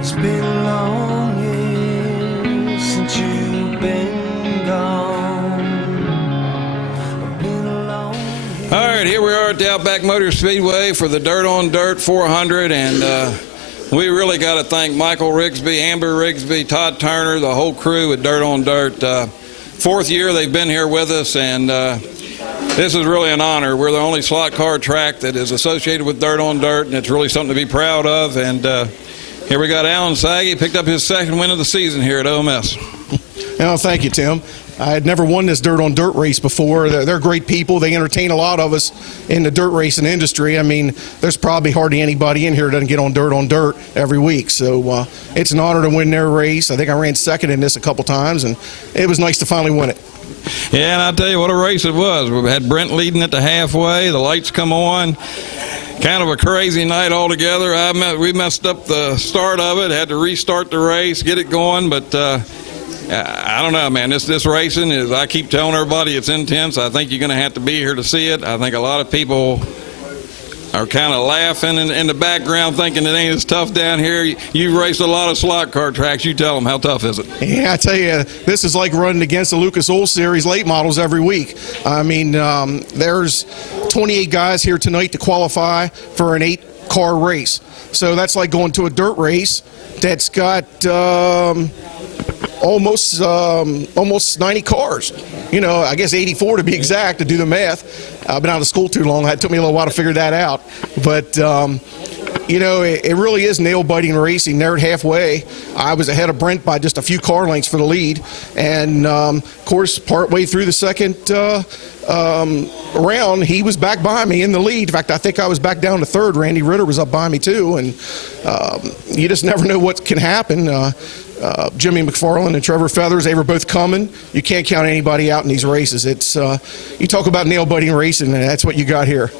It's been a long year since you've been gone. It's been a long year. All right, here we are at the Outback Motor Speedway for the Dirt on Dirt 400, and we really got to thank Michael Rigsby, Amber Rigsby, Todd Turner, the whole crew at Dirt on Dirt. Fourth year they've been here with us, and this is really an honor. We're the only slot car track that is associated with Dirt on Dirt, and it's really something to be proud of. And here we got Alan Saggy, picked up his second win of the season here at OMS. Oh, thank you, Tim. I had never won this Dirt on Dirt race before. They're great people. They entertain a lot of us in the dirt racing industry. I mean, there's probably hardly anybody in here that doesn't get on Dirt every week. So it's an honor to win their race. I think I ran second in this a couple times, and it was nice to finally win it. Yeah, and I'll tell you what a race it was. We had Brent leading at the halfway. The lights come on. Kind of a crazy night altogether. We messed up the start of it, had to restart the race, get it going, but I don't know, man. This racing is, I keep telling everybody, it's intense. I think you're going to have to be here to see it. I think a lot of people are kind of laughing in the background thinking it ain't as tough down here. You've raced a lot of slot car tracks. You tell them, how tough is it? Yeah, I tell you, this is like running against the Lucas Oil Series late models every week. I mean, there's 28 guys here tonight to qualify for an 8-car race. So that's like going to a dirt race that's got almost 90 cars. You know, I guess 84 to be exact, to do the math. I've been out of school too long. It took me a little while to figure that out. But, you know, it really is nail-biting racing. There at halfway, I was ahead of Brent by just a few car lengths for the lead. And, of course, partway through the second round, he was back behind me in the lead. In fact, I think I was back down to third. Randy Ritter was up behind me, too. And you just never know what can happen. Jimmy McFarland and Trevor Feathers, they were both coming. You can't count anybody out in these races. It's you talk about nail-biting racing, and that's what you got here.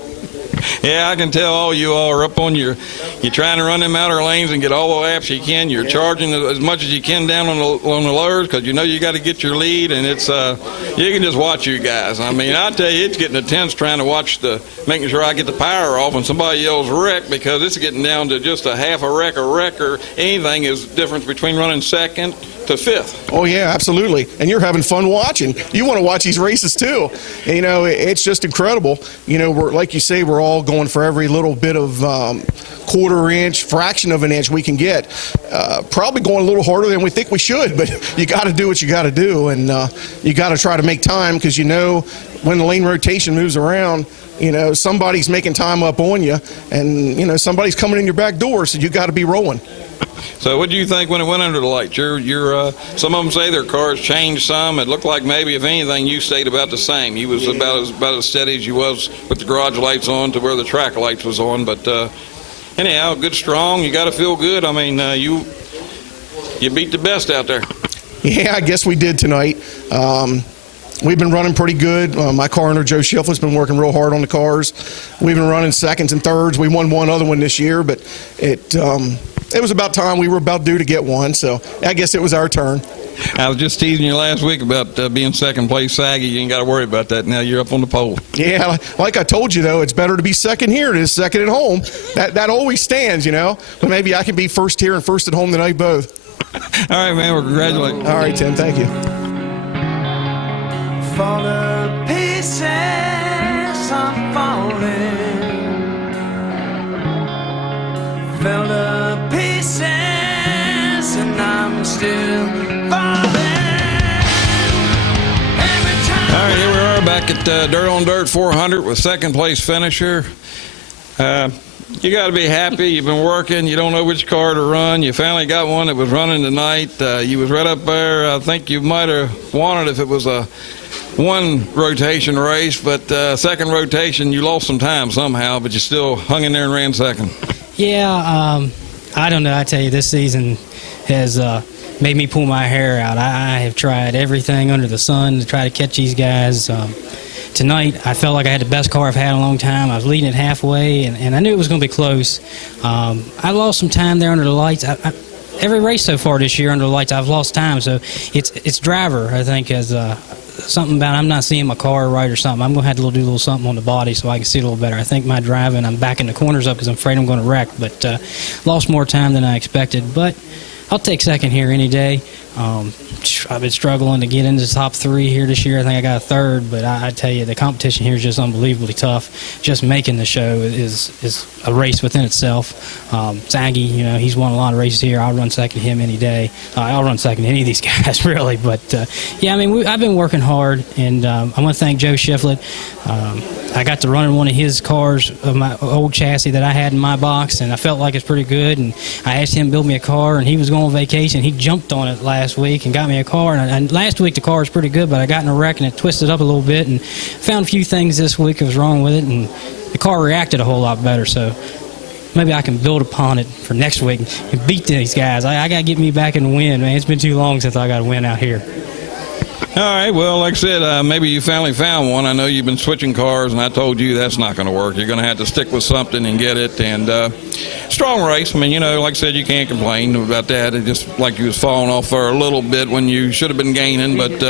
Yeah, I can tell all you all are up on you're trying to run them outer lanes and get all the laps you can. You're charging as much as you can down on the lowers because you know you got to get your lead, and it's you can just watch you guys. I mean, I tell you, it's getting intense trying to watch making sure I get the power off when somebody yells wreck, because it's getting down to just a half a wreck or anything is difference between running second to fifth. Oh yeah, absolutely. And you're having fun watching. You want to watch these races too. You know, it's just incredible. You know, we're, like you say, we're all going for every little bit of quarter inch, fraction of an inch we can get. Probably going a little harder than we think we should, but you got to do what you got to do, and you got to try to make time, because you know when the lane rotation moves around, you know, somebody's making time up on you, and you know somebody's coming in your back door, so you got to be rolling. So what do you think when it went under the lights? Some of them say their cars changed some. It looked like maybe, if anything, you stayed about the same. You was about as steady as you was with the garage lights on to where the track lights was on. But anyhow, good, strong. You got to feel good. I mean, you beat the best out there. Yeah, I guess we did tonight. We've been running pretty good. My car owner, Joe Schiffler's been working real hard on the cars. We've been running seconds and thirds. We won one other one this year, but it was about time. We were about due to get one, so I guess it was our turn. I was just teasing you last week about being second place Saggy. You ain't got to worry about that now. You're up on the pole. Yeah, like I told you, though, it's better to be second here than it is second at home. That always stands, you know. But maybe I can be first here and first at home tonight both. All right, man. Well, congratulations. All right, Tim. Thank you. Fall to pieces, I'm falling. Fell to pieces, and I'm still falling. Every time. All right, here we are back at Dirt on Dirt 400 with second place finisher. You got to be happy. You've been working. You don't know which car to run. You finally got one that was running tonight. You was right up there. I think you might have won it if it was a one rotation race, but second rotation you lost some time somehow, but you still hung in there and ran second. Yeah, I don't know. I tell you, this season has made me pull my hair out. I have tried everything under the sun to try to catch these guys. Tonight, I felt like I had the best car I've had in a long time. I was leading it halfway, and I knew it was going to be close. I lost some time there under the lights. every race so far this year under the lights, I've lost time. So it's driver, I think, is something about I'm not seeing my car right or something. I'm going to have to do a little something on the body so I can see a little better. I think my driving, I'm backing the corners up because I'm afraid I'm going to wreck. But lost more time than I expected. But I'll take second here any day. I've been struggling to get into the top 3 here this year. I think I got a third, but I tell you, the competition here is just unbelievably tough. Just making the show is a race within itself. Zaggy, he's won a lot of races here. I'll run second to him any day. I'll run second to any of these guys, really. But, yeah, I mean, I've been working hard, and I want to thank Joe Shiflett. I got to run in one of his cars of my old chassis that I had in my box, and I felt like it's pretty good. And I asked him to build me a car, and he was going on vacation. He jumped on it last week and got me a car. And last week the car was pretty good, but I got in a wreck and it twisted up a little bit, and found a few things this week that was wrong with it, and the car reacted a whole lot better. So maybe I can build upon it for next week and beat these guys. I got to get me back in the win, man. It's been too long since I got a win out here. All right, well, like I said, maybe you finally found one. I know you've been switching cars, and I told you that's not going to work. You're going to have to stick with something and get it. And strong race. I mean, like I said, you can't complain about that. It just like you was falling off for a little bit when you should have been gaining. But,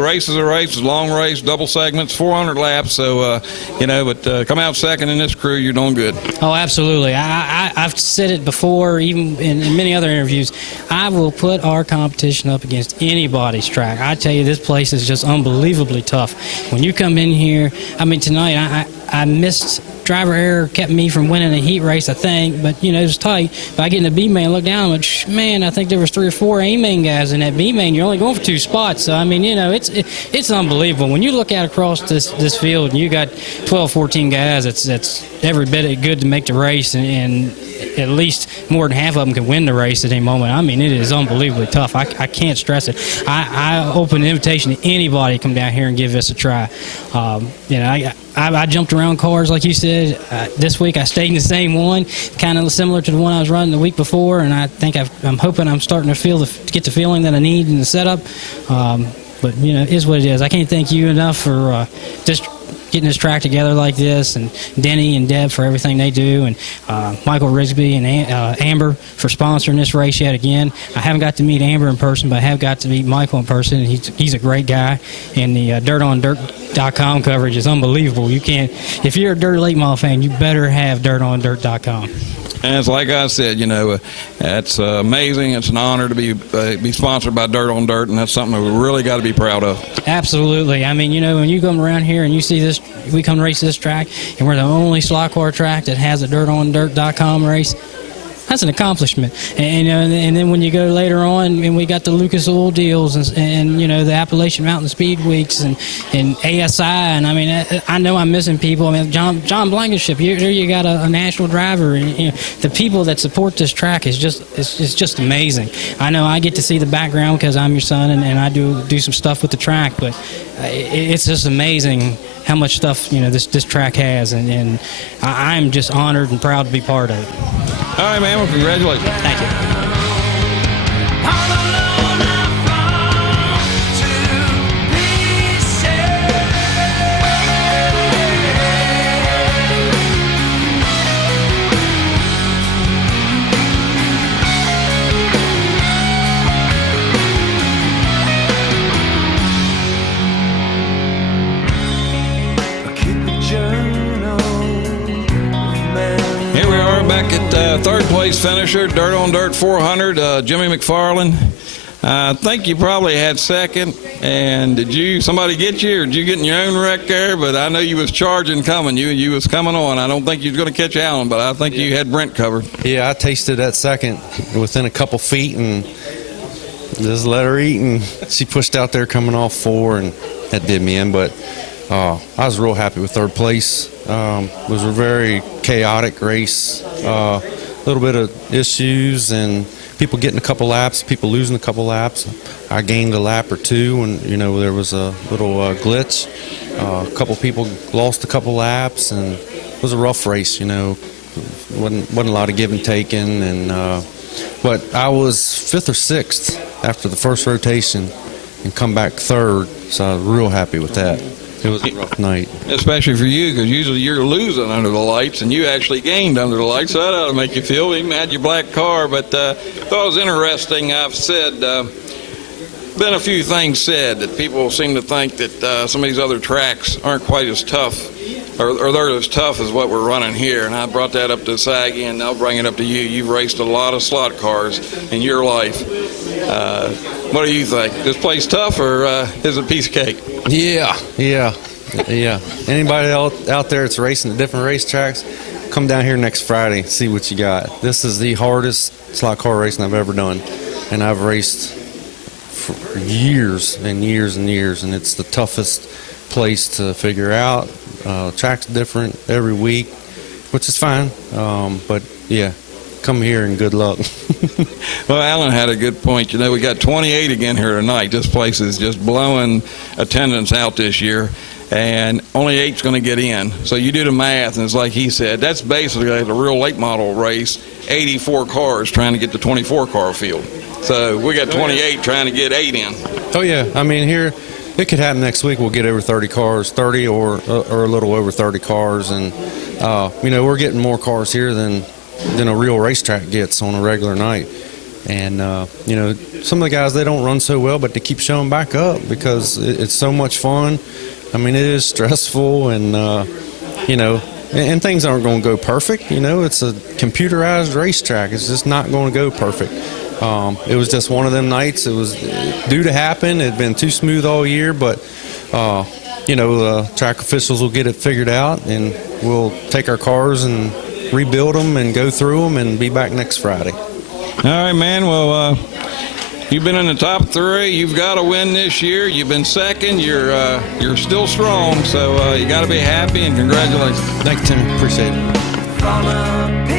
race is a race. It's a long race, double segments, 400 laps. So, but come out second in this crew, you're doing good. Oh, absolutely. I've said it before, even in many other interviews. I will put our competition up against anybody's track. I tell you, this place is just unbelievably tough. When you come in here, I mean, tonight I missed driver error, kept me from winning a heat race, I think, but it was tight. But I get in the B main, look down, I'm like, man, I think there was 3 or 4 A main guys in that B main. You're only going for 2 spots, so I mean, it's unbelievable. When you look out across this field and you got 12, 14 guys, that's every bit good to make the race, and at least more than half of them can win the race at any moment. I mean, it is unbelievably tough. I can't stress it. I open an invitation to anybody to come down here and give this a try. I jumped around cars, like you said. This week I stayed in the same one, kind of similar to the one I was running the week before, and I think I'm hoping I'm starting to get the feeling that I need in the setup. But, it is what it is. I can't thank you enough for just getting this track together like this, and Denny and Deb for everything they do, and Michael Rigsby and Amber for sponsoring this race yet again. I haven't got to meet Amber in person, but I have got to meet Michael in person, and he's a great guy. And the DirtOnDirt.com coverage is unbelievable. If you're a Dirt Late Model fan, you better have DirtOnDirt.com. And it's like I said, it's amazing. It's an honor to be sponsored by Dirt on Dirt, and that's something that we really got to be proud of. Absolutely. I mean, when you come around here and you see this, we come race this track, and we're the only slot car track that has a DirtOnDirt.com race. That's an accomplishment. And then when you go later on, and we got the Lucas Oil deals and the Appalachian Mountain Speed Weeks and ASI, and I mean, I know I'm missing people. I mean, John Blankenship, here you got a national driver, and the people that support this track is just amazing. I know I get to see the background because I'm your son, and I do some stuff with the track, but it's just amazing how much stuff this track has, and I'm just honored and proud to be part of it. All right, man. Well, congratulations. Thank you. All alone I fall to pieces. I keep a journal of memories. Here we are back at third place finisher, Dirt on Dirt 400, Jimmy McFarland. I think you probably had second. And did somebody get you, or did you get in your own wreck there? But I know you was charging coming. You was coming on. I don't think you was going to catch Allen, but I think you had Brent covered. Yeah, I tasted that second within a couple feet and just let her eat. And she pushed out there coming off 4, and that did me in. But I was real happy with third place. It was a very chaotic race. A little bit of issues and people getting a couple laps, people losing a couple laps. I gained a lap or 2, and there was a little glitch. A couple people lost a couple laps, and it was a rough race. Wasn't a lot of give and taking, and but I was 5th or 6th after the first rotation, and come back 3rd. So I was real happy with that. It was a rough night. especially for you, because usually you're losing under the lights, and you actually gained under the lights. So that ought to make you feel. You had your black car, but thought it was interesting. I've said, been a few things said that people seem to think that some of these other tracks aren't quite as tough, or they're as tough as what we're running here. And I brought that up to Saggy, and I'll bring it up to you. You've raced a lot of slot cars in your life. What do you think? This place tough, or is it a piece of cake? Yeah. Anybody out there that's racing at different racetracks, come down here next Friday, see what you got. This is the hardest slot car racing I've ever done, and I've raced for years and years and years, and it's the toughest place to figure out. Track's different every week, which is fine, but yeah, come here and good luck. Well, Alan had a good point. You know, we got 28 again here tonight. This place is just blowing attendance out this year, and only 8's going to get in. So you do the math, and it's like he said, that's basically like a real late model race, 84 cars trying to get the 24-car field. So we got 28 trying to get 8 in. Oh yeah, I mean here, it could happen next week. We'll get over 30 cars, 30 or a little over 30 cars, and we're getting more cars here than a real racetrack gets on a regular night. And some of the guys, they don't run so well, but they keep showing back up because it's so much fun. I mean, it is stressful, and and things aren't going to go perfect. It's a computerized racetrack. It's just not going to go perfect. It was just one of them nights. It was due to happen. It had been too smooth all year, but the track officials will get it figured out, and we'll take our cars and rebuild them and go through them and be back next Friday. All right, man. Well, you've been in the top 3. You've got to win this year. You've been second. You're still strong, so you got to be happy, and congratulations. Thank you, Tim. Appreciate it. Follow